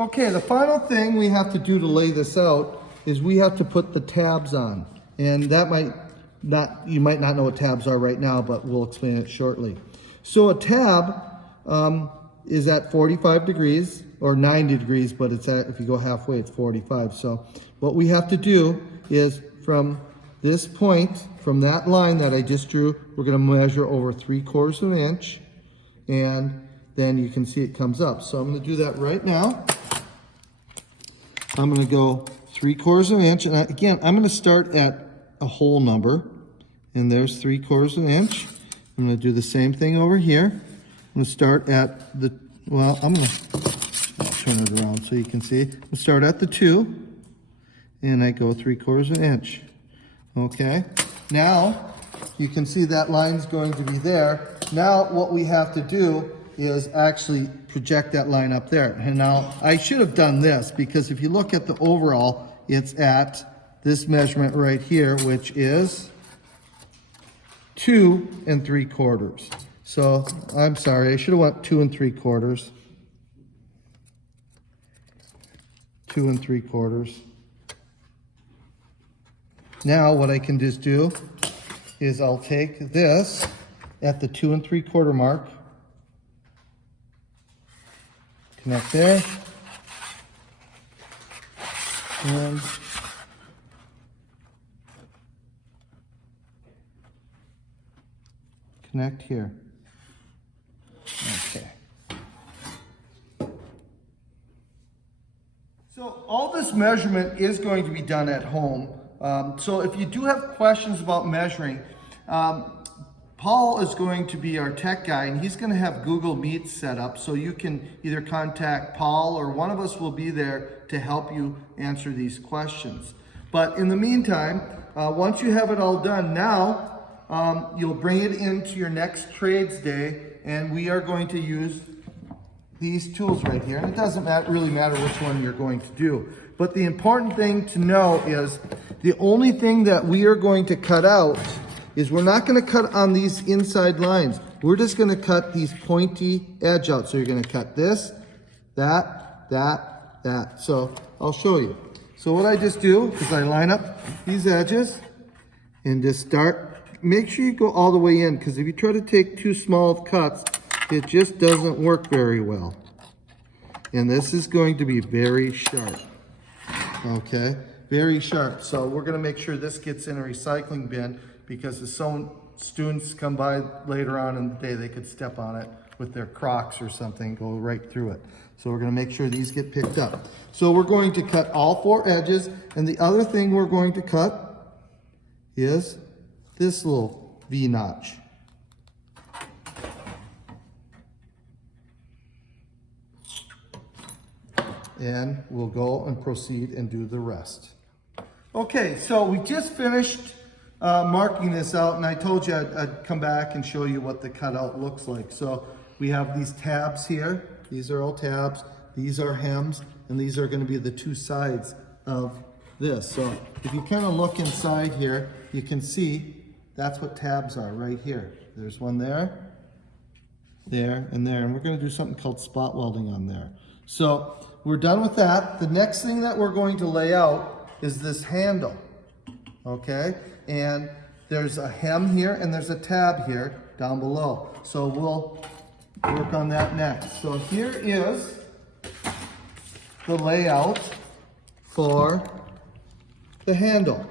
Okay, the final thing we have to do to lay this out is we have to put the tabs on. And that you might not know what tabs are right now, but we'll explain it shortly. So a tab is at 45 degrees or 90 degrees, but it's at, if you go halfway, it's 45. So what we have to do is from this point, from that line that I just drew, we're gonna measure over 3/4 of an inch, and then you can see it comes up. So I'm gonna do that right now. I'm gonna go 3/4 of an inch, and again, I'm gonna start at a whole number, and there's 3/4 of an inch. I'm gonna do the same thing over here. I'm gonna start at the, well, I'll turn it around so you can see. I'm gonna start at the 2, and I go 3/4 of an inch. Okay, now you can see that line's going to be there. Now what we have to do is actually project that line up there. And now I should have done this, because if you look at the overall, it's at this measurement right here, which is 2 3/4. So I'm sorry, I should have went 2 3/4. 2 3/4. Now what I can just do is I'll take this at the 2 3/4 mark, connect there, and connect here. Okay. So all this measurement is going to be done at home. So if you do have questions about measuring, Paul is going to be our tech guy, and he's going to have Google Meet set up, so you can either contact Paul or one of us will be there to help you answer these questions. But in the meantime, once you have it all done, now you'll bring it into your next trades day, and we are going to use these tools right here. And it doesn't really matter which one you're going to do. But the important thing to know is the only thing that we are going to cut out is we're not going to cut on these inside lines. We're just going to cut these pointy edge out. So you're going to cut this, that, that. So I'll show you. So what I just do is I line up these edges and just start. Make sure you go all the way in, because if you try to take too small of cuts, it just doesn't work very well. And this is going to be very sharp. Okay, very sharp. So we're going to make sure this gets in a recycling bin, because if some students come by later on in the day, they could step on it with their Crocs or something, go right through it. So we're going to make sure these get picked up. So we're going to cut all 4 edges, and the other thing we're going to cut is this little V-notch. And we'll go and proceed and do the rest. Okay, so we just finished marking this out, and I told you I'd come back and show you what the cutout looks like. So we have these tabs here. These are all tabs. These are hems, and these are going to be the 2 sides of this. So if you kind of look inside here, you can see that's what tabs are right here. There's one there, there, and there. And we're going to do something called spot welding on there. So we're done with that. The next thing that we're going to lay out is this handle, okay? And there's a hem here and there's a tab here down below. So we'll work on that next. So here is the layout for the handle.